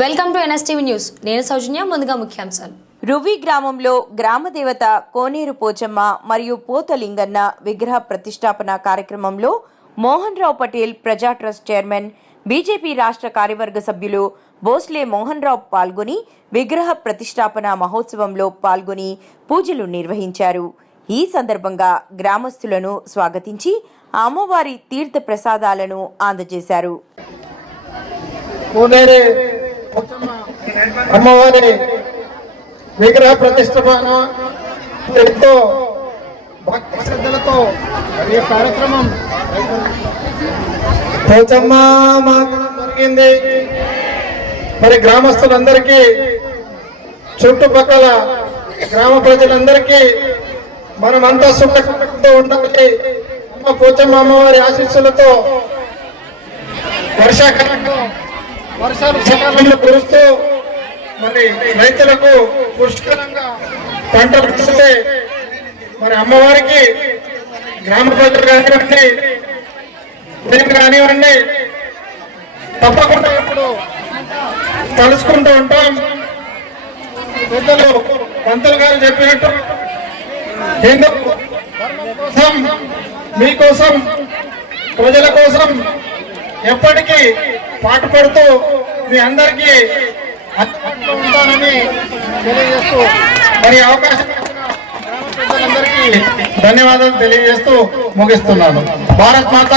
Welcome to NSTV news. నేను సౌజన్య. ముందుగా ముఖ్యాంశాలు. రువి గ్రామంలో గ్రామదేవత కోనేరు పోచమ్మ మరియు పోతలింగన్న విగ్రహ ప్రతిష్టాపన కార్యక్రమంలో మోహన్ రావు పటేల్ ప్రజా ట్రస్ట్ చైర్మన్, బీజేపీ రాష్ట్ర కార్యవర్గ సభ్యులు బోస్లే మోహన్ రావు పాల్గొని విగ్రహ ప్రతిష్టాపన మహోత్సవంలో పాల్గొని పూజలు నిర్వహించారు. ఈ సందర్భంగా గ్రామస్తులను స్వాగతించి అమ్మవారి తీర్థ ప్రసాదాలను అందజేశారు. అమ్మవారి విగ్రహ ప్రతిష్టాపన ఎంతో భక్తి శ్రద్ధలతో ఈ కార్యక్రమం పోచమ్మ జరిగింది. మరి గ్రామస్తులందరికీ, చుట్టుపక్కల గ్రామ ప్రజలందరికీ మనమంతా సుఖంతో ఉండాలి. పోచమ్మ అమ్మవారి ఆశీస్సులతో వర్షాకాలంలో వర్షాలు సకాలంలో కురుస్తూ మరి రైతులకు పుష్కలంగా పంటలు పండితే మరి అమ్మవారికి గ్రామ ప్రజలు కానివ్వండి, నేను కానివ్వండి, తప్పకుండా ఇప్పుడు తలుచుకుంటూ ఉంటాం. పెద్దలు పంతులు గారు చెప్పినట్టు హిందూ కోసం, మీకోసం, ప్రజల కోసం ఎప్పటికీ పాటుపడుతూ మీ అందరికీ అందుబాటులో ఉంటానని తెలియజేస్తూ మరి అవకాశం ప్రజలందరికీ ధన్యవాదాలు తెలియజేస్తూ ముగిస్తున్నాను. భారత్ మాత